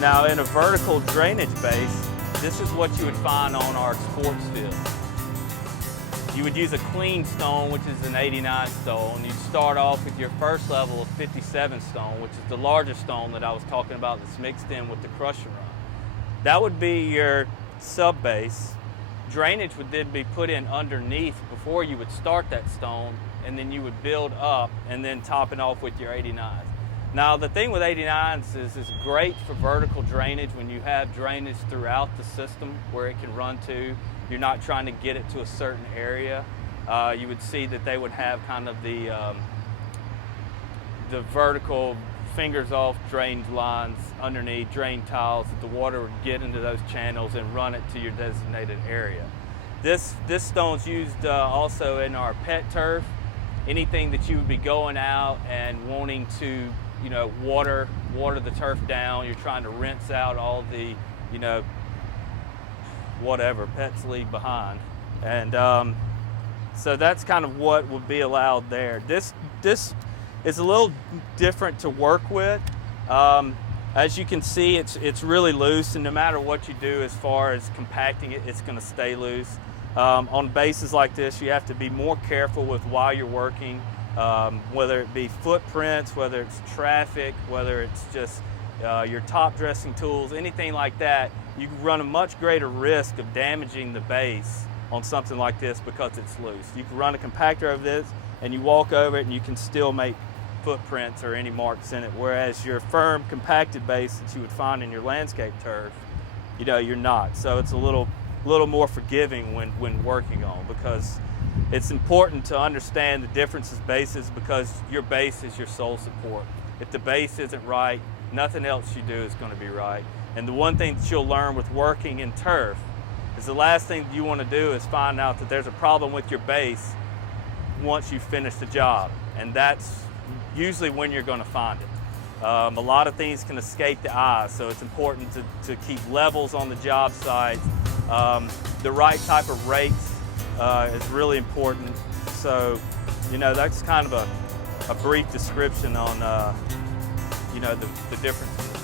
Now in a vertical drainage base, this is what you would find on our sports field. You would use a clean stone, which is an 89 stone. You'd start off with your first level of 57 stone, which is the largest stone that I was talking about that's mixed in with the crusher run. That would be your sub base. Drainage would then be put in underneath before you would start that stone, and then you would build up and then top it off with your 89s. Now the thing with 89s is it's great for vertical drainage when you have drainage throughout the system where it can run to. You're not trying to get it to a certain area. You would see that they would have kind of the vertical fingers off drained lines underneath, drain tiles, that the water would get into those channels and run it to your designated area. This stone's used also in our pet turf. Anything that you would be going out and wanting to, water the turf down. You're trying to rinse out all the, whatever pets leave behind. And so that's kind of what would be allowed there. This is a little different to work with. As you can see, it's really loose, and no matter what you do as far as compacting it, it's going to stay loose. On bases like this, you have to be more careful with while you're working, whether it be footprints, whether it's traffic, whether it's just your top dressing tools, anything like that. You run a much greater risk of damaging the base on something like this because it's loose. You can run a compactor over this and you walk over it and you can still make footprints or any marks in it, whereas your firm compacted base that you would find in your landscape turf, you're not. So it's a little more forgiving when working on, because it's important to understand the differences bases, because your base is your sole support. If the base isn't right, nothing else you do is going to be right. And the one thing that you'll learn with working in turf is the last thing you want to do is find out that there's a problem with your base once you finish the job. And that's usually when you're going to find it. A lot of things can escape the eye, so it's important to keep levels on the job site. The right type of rakes is really important. So, that's kind of a brief description on, the differences.